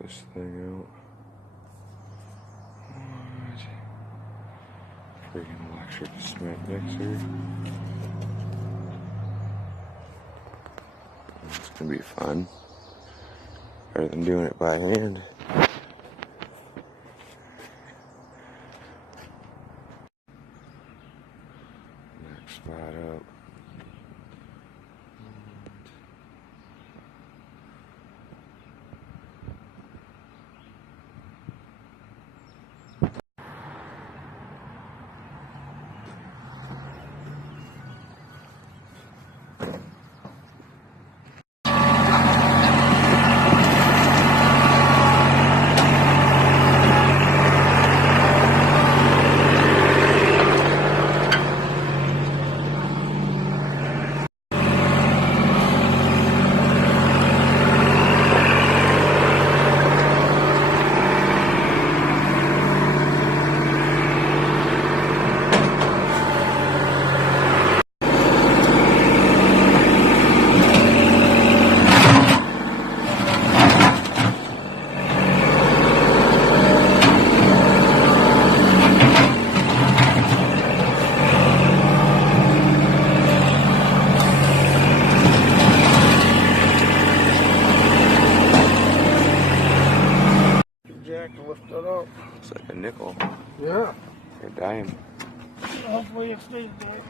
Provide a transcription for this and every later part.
this thing out. What? Freaking electric cement mixer. It's gonna be fun. Better than doing it by hand. Next spot up. Jack to lift it up. Looks like a nickel. Yeah. Or a dime. Hopefully it stays there.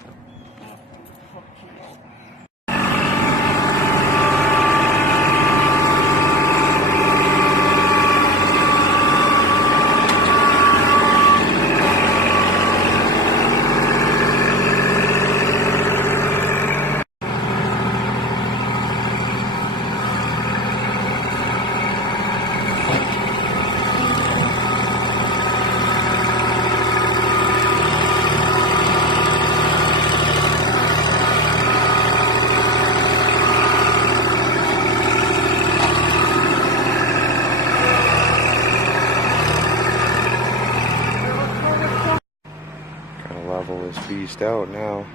Level this beast out now.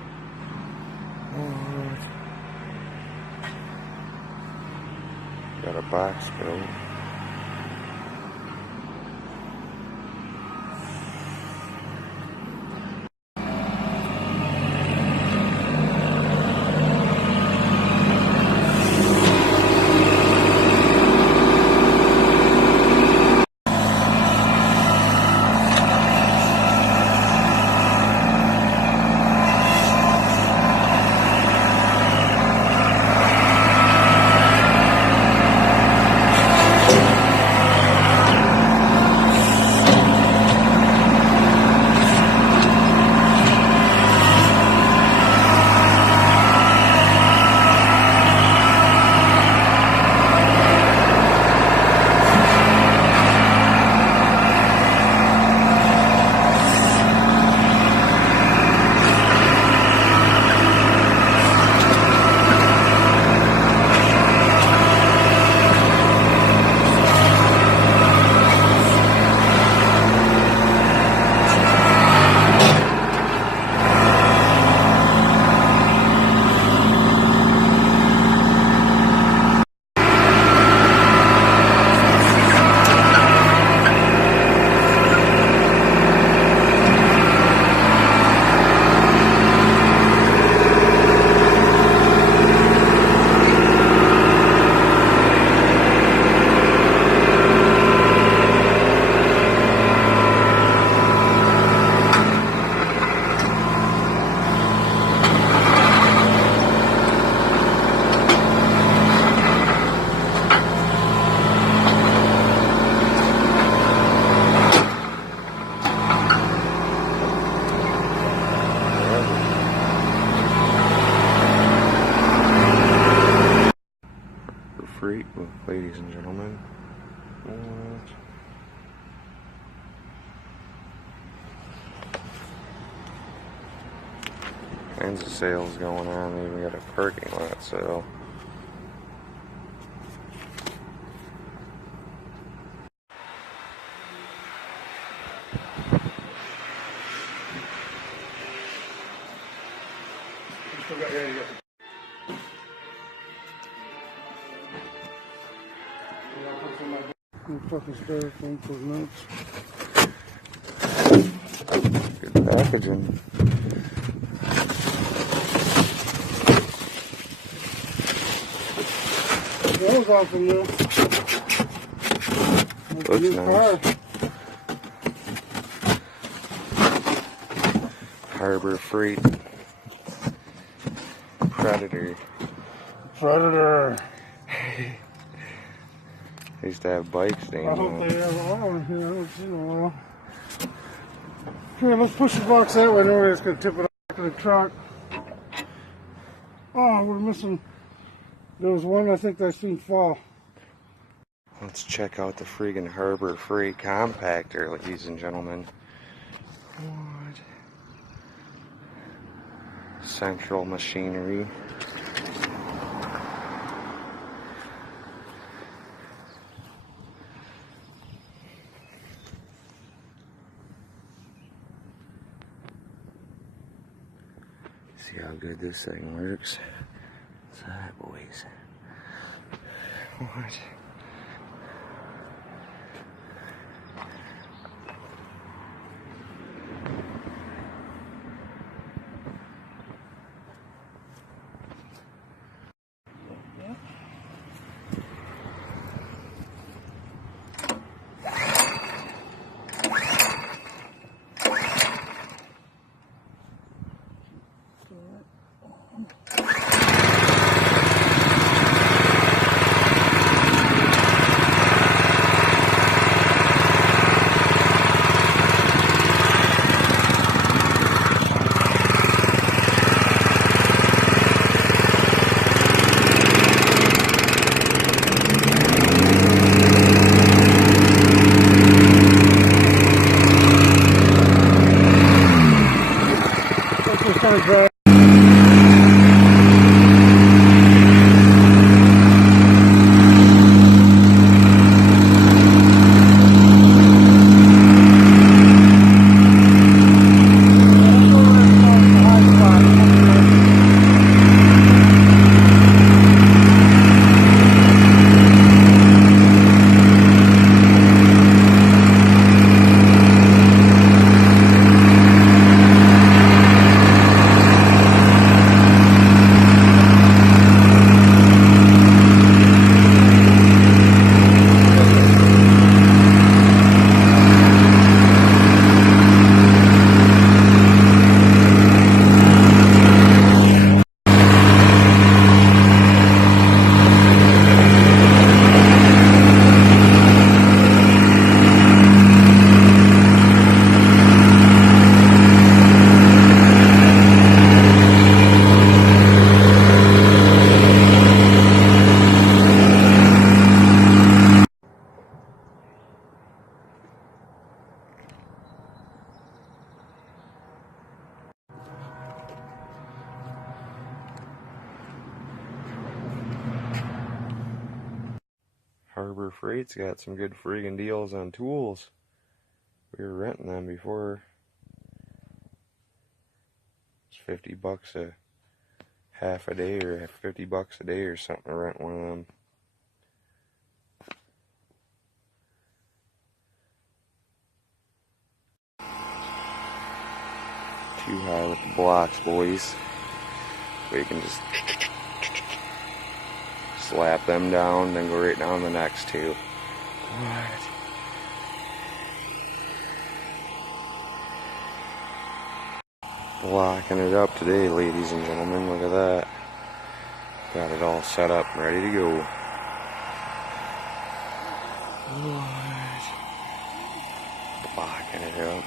Got a box built. Freight, ladies and gentlemen. Kinds of sales going on. They even got a parking lot sale. Still got ready to get the The fucking styrofoam for nuts. Good packaging. That was off from there. Looks nice. Harbor Freight Predator. Predator. They used to have bikes named I hope that. they have auto in here. I haven't seen it in a while. Here, let's push the box that way. Nobody's going to tip it back in the truck. Oh, we're missing. There was one I think I seen fall. Let's check out the friggin' Harbor Freight compactor, ladies and gentlemen. What? Central machinery. See how good this thing works. What's that, boys? What? Kind of dry. Harbor Freight's got some good friggin' deals on tools. We were renting them before. It's $50 a half a day or $50 a day or something to rent one of them. Too high with the blocks, boys. So you can just slap them down, then go right down the next two. What? Blocking it up today, ladies and gentlemen. Look at that. Got it all set up and ready to go. What? Blocking it up.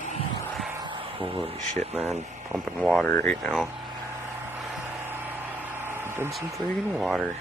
Holy shit, man. Pumping water right now. Pumping some friggin' water.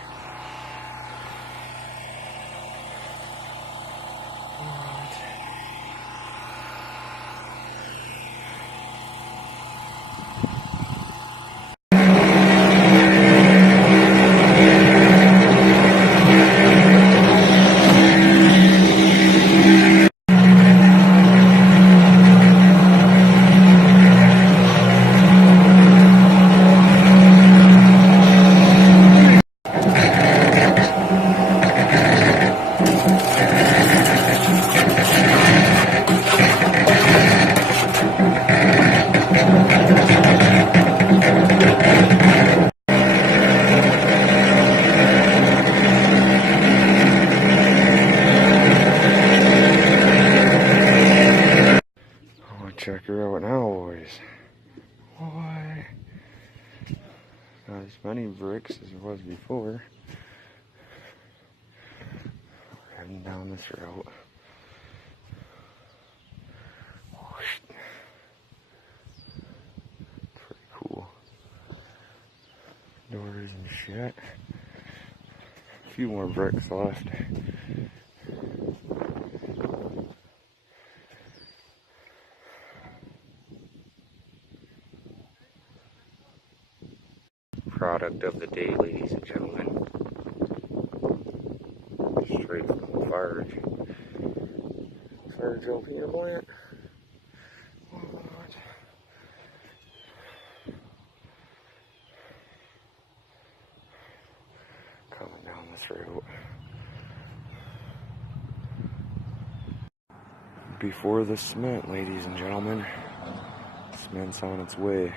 screw out now, boys. What? Not as many bricks as there was before. We're heading down this route. Pretty cool. Doors and shit. A few more bricks left. Product of the day, ladies and gentlemen. Straight from the Farge Alpena plant. What? Coming down this road. Before the cement, ladies and gentlemen. Cement's on its way.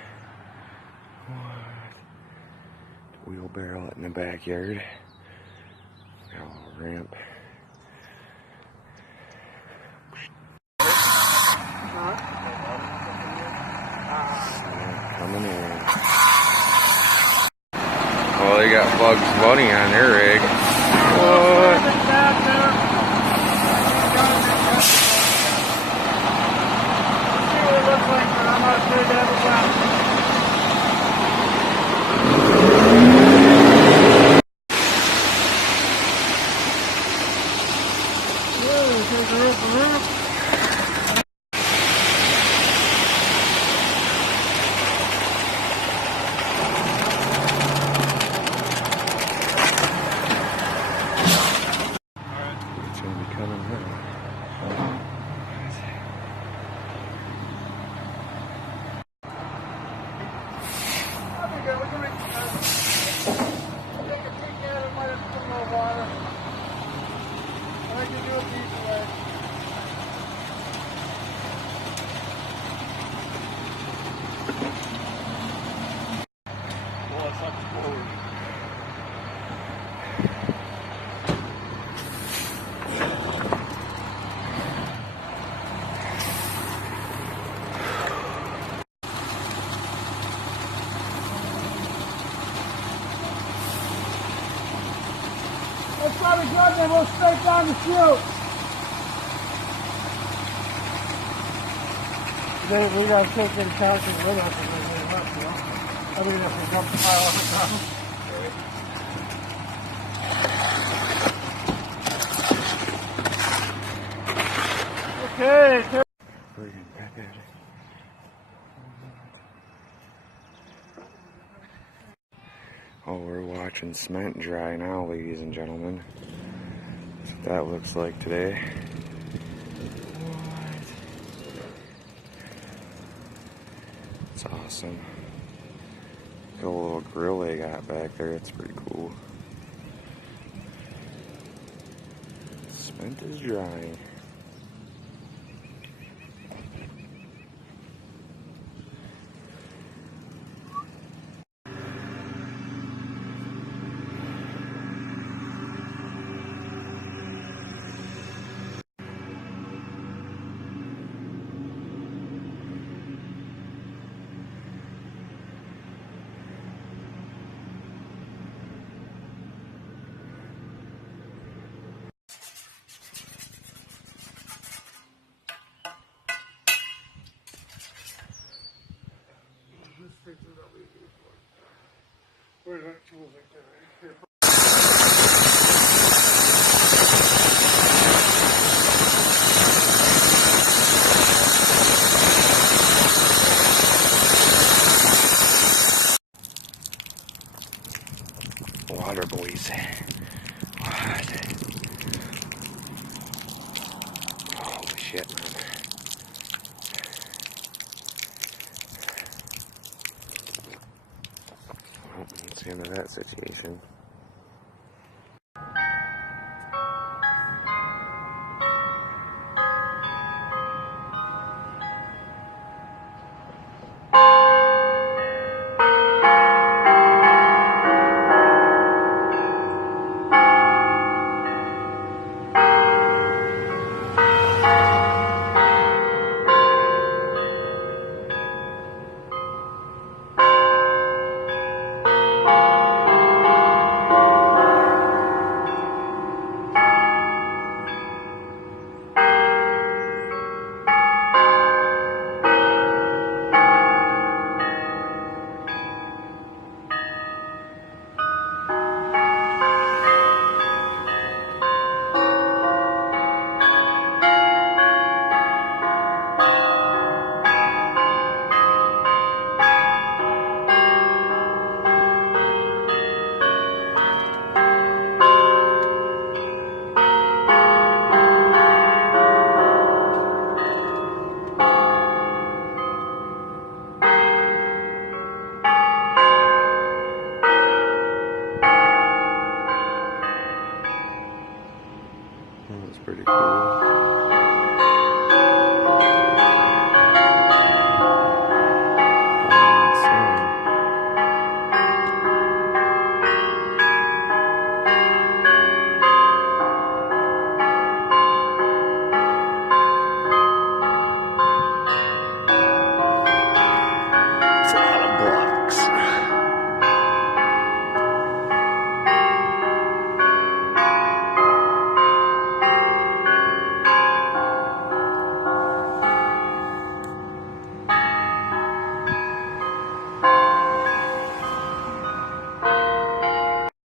What? Wheelbarrow in the backyard. Got a little ramp. Coming in. Oh, they got Bugs Bunny on their rig. What? It's gonna be coming in. That's probably good, then we'll straight down the chute. We gotta take the couch and we're not gonna get it up, you know. I mean, if we dump the pile on the ground. Okay. Friggin' back at it. Oh, we're watching cement dry now, ladies and gentlemen. That's what that looks like today. What? It's awesome. Got a little grill they got back there. It's pretty cool. Cement is drying. Where's that tools like that? Here. Water boys. What? Holy shit, man. Well, that's the end of that situation. That's pretty cool.